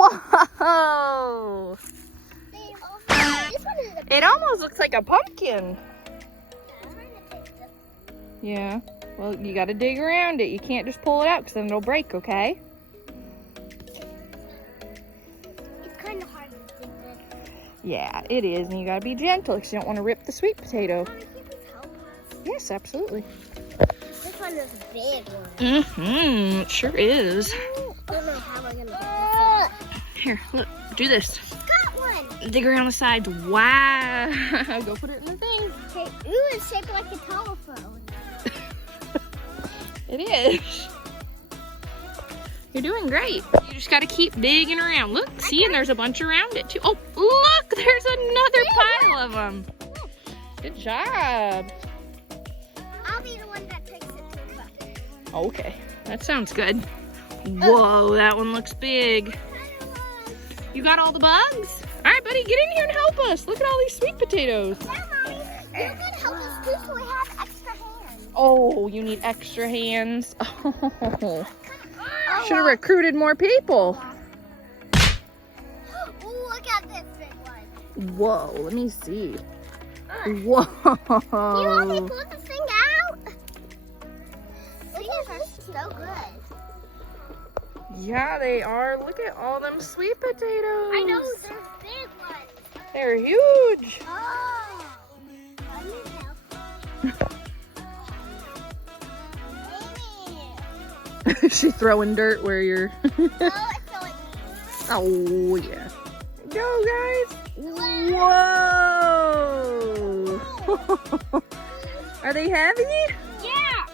Whoa! It almost looks like a pumpkin. Yeah. Well, you gotta dig around it. You can't just pull it out because then it'll break, okay? It's kind of hard to dig this. Yeah, it is. And you gotta be gentle because you don't want to rip the sweet potato. Mommy, can you help us? Yes, absolutely. This one is a big one. Mm-hmm. It sure is. I don't know how we're gonna get this Here, look. Do this. one. Got one! Dig around the sides. Wow. Go put it in the thing. Okay, ooh, it's shaped like a telephone. It is. You're doing great. You just got to keep digging around. Look, see, and there's a bunch around it too. Oh, look, there's another pile of them. Good job. I'll be the one that takes it to the bucket. Okay, that sounds good. Whoa, that one looks big. You got all the bugs? All right, buddy, get in here and help us. Look at all these sweet potatoes. Yeah, Mommy, you can help us too so we have extra hands. Oh, you need extra hands. Oh. Should have recruited more people. Ooh, look at this big one. Whoa, let me see. Whoa. You know they pulled this thing out? These are so good. Yeah, they are. Look at all them sweet potatoes. I know, they're big ones. They're huge. Oh. I need help. Amy. She's throwing dirt where you're... Oh, it's going Oh, yeah. Go, guys. Whoa. Are they heavy? Yeah.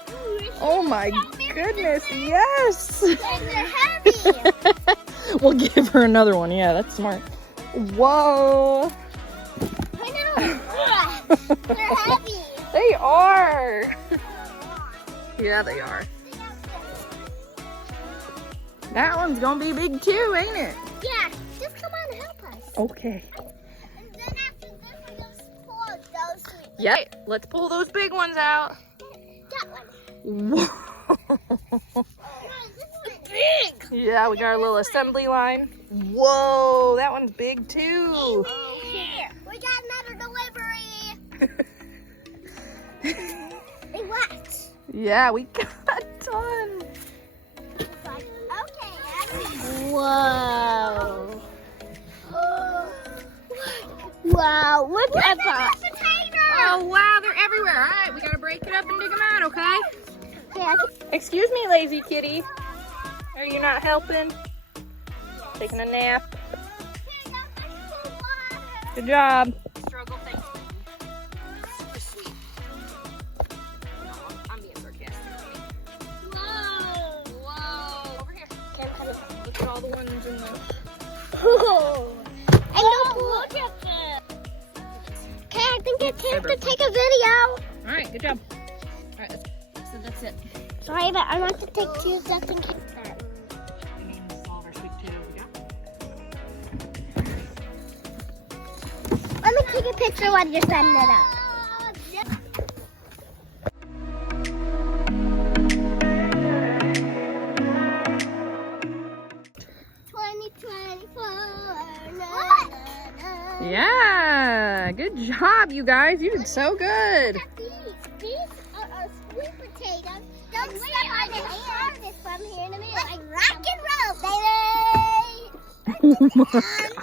Oh, my goodness. Yes. And they're heavy. We'll give her another one. Yeah, that's smart. Whoa. I know. They're heavy. They are. Yeah, they are. That one's gonna be big too, ain't it? Yeah, just come on and help us. Okay. And then after this, we're going to pull those sweet. Yeah, let's pull those big ones out. That one. Whoa. No, this one's big. Yeah, we got our little assembly line. Whoa, that one's big too. Oh, here. We got another delivery. They what? Yeah, we got a ton. Okay, whoa. Wow, look at that. Oh, wow, they're everywhere. All right, we gotta break it up and dig them out, okay? Yeah. Excuse me, lazy kitty. Are you not helping? Taking a nap. Good job. Struggle, thanks. Just sweet. No, I'm being sarcastic. Whoa. Over here. Look at all the ones in the... I know, look at this. Okay, I think it's time to take a video. All right, good job. All right, so that's it. Sorry, but I want to take two just in case. Let me take a picture while you're setting it up. Yeah, good job, you guys. You did so good. These are our sweet potatoes. Don't step on the air. This from here in a minute. Like rock and roll, baby.